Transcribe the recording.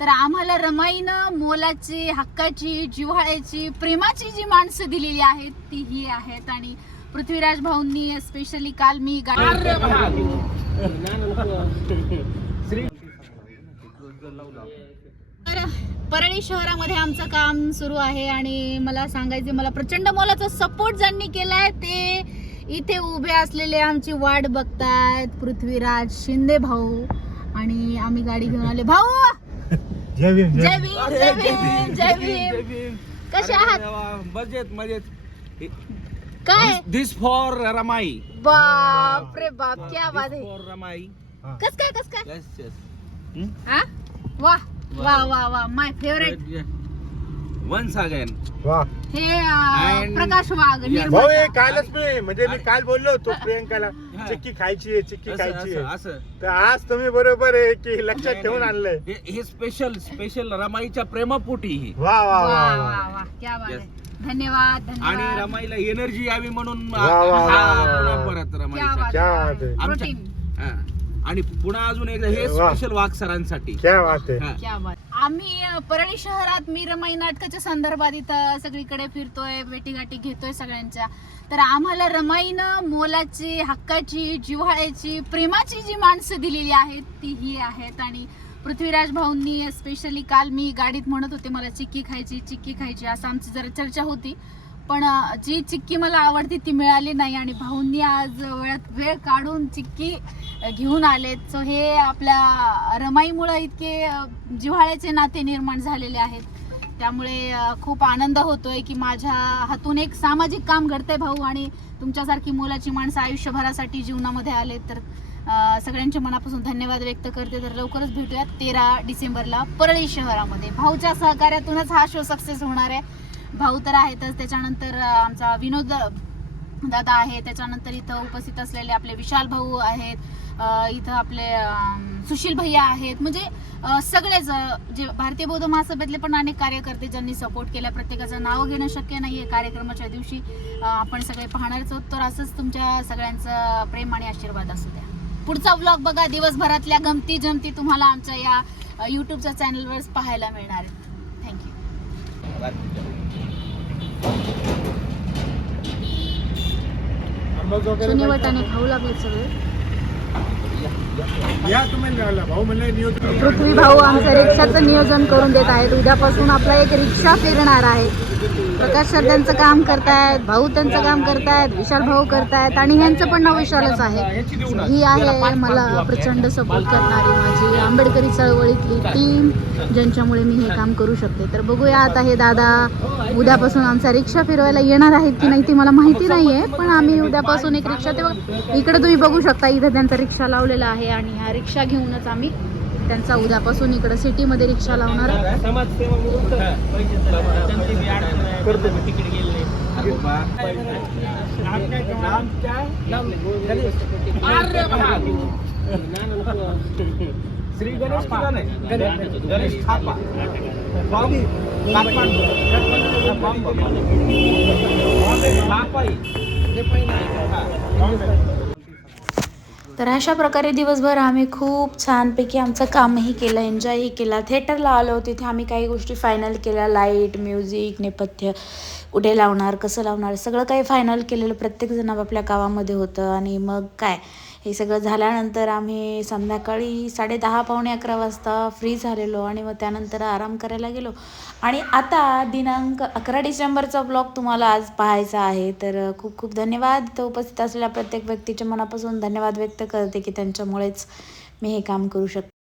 तर आम्हाला रमाईनं मोलाची हक्काची जिव्हाळ्याची प्रेमाची जी माणसं दिलेली आहेत ती ही आहेत. आणि पृथ्वीराज भाऊंनी स्पेशली काल मी तर परळी शहरामध्ये आमचं काम सुरू आहे आणि मला सांगायचं मला प्रचंड मोलाचा सपोर्ट ज्यांनी केलाय ते इथे उभे असलेले आमची वाट बघतायत पृथ्वीराज शिंदे भाऊ. आणि आम्ही गाडी घेऊन आले. भाऊ! जय भीम जय भीम. जय भीम जय भीम कसे आहात? मजेत मजेत. काय? This for Ramai. बाप रे बाप क्या बात आहे. फॉर रमाई. कस काय कस काय? यस यस हा? वा वा वा वा. माय फेवरेट वन्स अगेन हे प्रकाश वाघ. भाऊ हे कालच मी म्हणजे मी काल बोललो होतो प्रियंकाला. हा. चिक्की खायची आहे चिक्की खायची असं आहे असं तर आज तुम्ही बरोबर आहे की लक्षात ठेवून आणलंय हे- हे स्पेशल स्पेशल रमाईच्या प्रेमापोटी ही वा वा वा वा वा वा वा क्या बात Yes. आहे धन्यवाद आणि धन्यवाद रमाईला एनर्जी यावी म्हणून वा, वा, वा, हा वा, पुन्हा वा. परत क्या रमाईसाठी बात क्या आहे. बात आहे. आमच्या- प्रोटीन हा. आणि पुन्हा अजून एकदा हे वा. स्पेशल वाघ सरांसाठी क्या बात आहे हा. क्या बात आम्ही परळी शहरात मी रमाई नाटकाच्या संदर्भात इथं सगळीकडे फिरतोय भेटीगाठी घेतोय सगळ्यांच्या. तर आम्हाला रमाईनं मोलाची हक्काची जिव्हाळ्याची प्रेमाची जी माणसं दिलेली आहेत ती ही आहेत. आणि पृथ्वीराज भाऊंनी स्पेशली काल मी गाडीत म्हणत होते मला चिक्की खायची चिक्की खायची असं आमची जरा चर्चा होती. पण जी चिक्की मला आवडती ती मिळाली नाही आणि भाऊंनी आज वेळात वेळ काढून चिक्की घेऊन आलेत. सो हे आपल्या रमाईमुळं इतके जिव्हाळ्याचे नाते निर्माण झालेले आहेत. त्यामुळे खूप आनंद होतोय की माझ्या हातून एक सामाजिक काम घडतंय भाऊ आणि तुमच्यासारखी मोलाची माणसं आयुष्यभरासाठी जीवनामध्ये आलेत. तर सगळ्यांच्या मनापासून धन्यवाद व्यक्त करते. तर लवकरच भेटूयात तेरा डिसेंबरला परळी शहरामध्ये. भाऊच्या सहकार्यातूनच हा शो सक्सेस होणार आहे. भाऊ तर आहेतच. त्याच्यानंतर आमचा विनोद दादा आहे. त्याच्यानंतर इथं उपस्थित असलेले आपले विशाल भाऊ आहेत. इथं आपले सुशील भैया आहेत. म्हणजे सगळेच जे भारतीय बौद्ध महासभेतले पण अनेक कार्यकर्ते ज्यांनी सपोर्ट केला प्रत्येकाचं नाव घेणं शक्य नाही आहे कार्यक्रमाच्या दिवशी आपण सगळे पाहणारच आहोत. तर असंच तुमच्या सगळ्यांचं प्रेम आणि आशीर्वाद असू द्या. पुढचा व्लॉग बघा. दिवसभरातल्या गमती जमती तुम्हाला आमच्या या युट्यूबच्या चॅनलवर पाहायला मिळणार आहेत थँक्यू खाऊ लागले सगळे. पृथ्वी भाऊ आमचं रिक्षाचं नियोजन करून देत आहेत. उद्यापासून आपला एक रिक्षा फिरणार आहे. प्रकाश सर त्यांचं काम करतायत भाऊ त्यांचं काम करतायत विशाल भाऊ करतायत आणि ह्यांचं पण नाव विशालच आहे. ही आहे मला प्रचंड सपोर्ट करणारी माझी आंबेडकरी चळवळीतली टीम ज्यांच्यामुळे मी हे काम करू शकते. तर बघूया आता हे दादा उद्यापासून आमचा रिक्षा फिरवायला येणार आहेत की नाही ती मला माहिती नाही आहे पण आम्ही उद्यापासून एक रिक्षा ते इकडे तुम्ही बघू शकता इथं त्यांचा रिक्षा लावलेला आहे आणि हा रिक्षा घेऊनच आम्ही त्यांचा उद्यापासून इकडे सिटीमध्ये रिक्षा लावणार. श्री गणेश गणेश थापा काठमांडू थापाई हे पहिलं आहे. तर अशा प्रकारे दिवसभर आम्ही खूप छानपैकी आमचं कामही केलं एन्जॉयही केला. थिएटरला आलो तिथे आम्ही काही गोष्टी फायनल केल्या. लाइट म्युझिक नेपथ्य कुठे लावणार कसं लावणार सगळं काही फायनल केलेलं प्रत्येकजण आपापल्या गावामध्ये होतं. आणि मग काय? हे सगळं झाल्यानंतर आम्ही संध्याकाळी साडेदहा पावणे अकरा वाजता फ्री झालेलो आणि मग त्यानंतर आराम करायला गेलो. आणि आता दिनांक अकरा डिसेंबरचा ब्लॉग तुम्हाला आज पाहायचा आहे. तर खूप खूप धन्यवाद. तो उपस्थित असलेल्या प्रत्येक व्यक्तीच्या मनापासून धन्यवाद व्यक्त करते की त्यांच्यामुळेच मी हे काम करू शकते.